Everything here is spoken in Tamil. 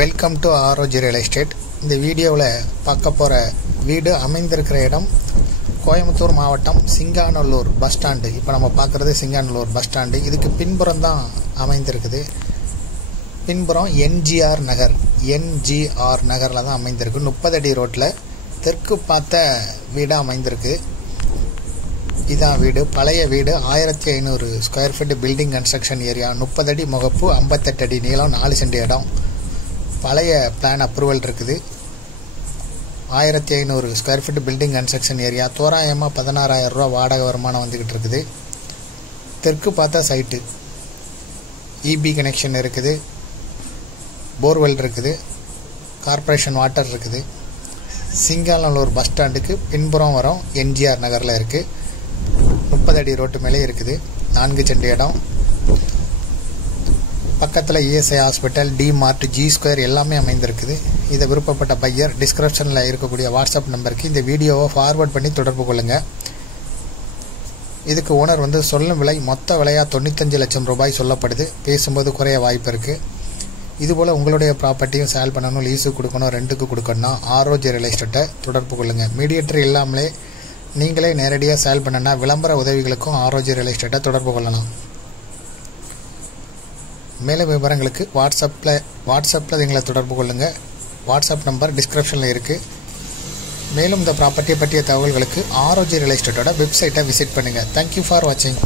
Welcome to ஆரோஜி real estate. இந்த வீடியோவில் பார்க்க போகிற வீடு அமைந்திருக்கிற இடம் கோயம்புத்தூர் மாவட்டம் சிங்காநல்லூர் பஸ் ஸ்டாண்டு. இப்போ நம்ம பார்க்குறது சிங்காநல்லூர் பஸ் ஸ்டாண்டு. இதுக்கு பின்புறம் தான் அமைந்திருக்குது. பின்புறம் என்ஜிஆர் நகரில் தான் அமைந்திருக்கு. 30 அடி ரோட்டில் தெற்கு பார்த்த வீடாக அமைந்திருக்கு. இதான் வீடு. பழைய வீடு. 1500 square feet building construction area. 30 அடி முகப்பு, 58 அடி நீளம், 4 சென்ட் இடம். பழைய பிளான் அப்ரூவல் இருக்குது. 1500 square feet building construction area. தோராயமாக 16,000 ரூபா வாடகை வருமானம் வந்துக்கிட்டு இருக்குது. தெற்கு பார்த்த சைட்டு. இபி கனெக்ஷன் இருக்குது, போர்வெல் இருக்குது, கார்பரேஷன் வாட்டர் இருக்குது. சிங்காநல்லூர் பஸ் ஸ்டாண்டுக்கு பின்புறம் வரும் என்ஜிஆர் நகரில் இருக்குது. 30 அடி ரோட்டு மேலே இருக்குது. 4 சென்ட் இடம். பக்கத்தில் ESI hospital, DMart, G square எல்லாமே அமைந்திருக்குது. இதை விருப்பப்பட்ட பையர் டிஸ்கிரிப்ஷனில் இருக்கக்கூடிய வாட்ஸ்அப் நம்பருக்கு இந்த வீடியோவை ஃபார்வர்ட் பண்ணி தொடர்பு கொள்ளுங்கள். இதுக்கு ஓனர் சொல்லும் விலை மொத்த விலையாக 95 லட்சம் ரூபாய் சொல்லப்படுது. பேசும்போது குறைய வாய்ப்பு இருக்குது. இதுபோல் உங்களுடைய ப்ராப்பர்ட்டியும் சேல் பண்ணணும், லீஸுக்கு கொடுக்கணும், ரெண்டுக்கு கொடுக்கணும்னா ஆரோஜி ரியல் எஸ்டேட்டை தொடர்பு கொள்ளுங்கள். மீடியேட்டர் இல்லாமலே நீங்களே நேரடியாக சேல் பண்ணனா விளம்பர உதவிகளுக்கும் ஆரோஜி ரியல் எஸ்டேட்டை தொடர்பு கொள்ளலாம். மேலும் விவரங்களுக்கு வாட்ஸ்அப்பில் எங்களை தொடர்பு கொள்ளுங்கள். வாட்ஸ்அப் நம்பர் டிஸ்கிரிப்ஷனில் இருக்குது. மேலும் இந்த ப்ராப்பர்ட்டியை பற்றிய தகவல்களுக்கு ஆரோஜி ரியல் எஸ்டேட்டோட வெப்சைட்டை விசிட் பண்ணுங்கள். தேங்க்யூ ஃபார் வாட்சிங்.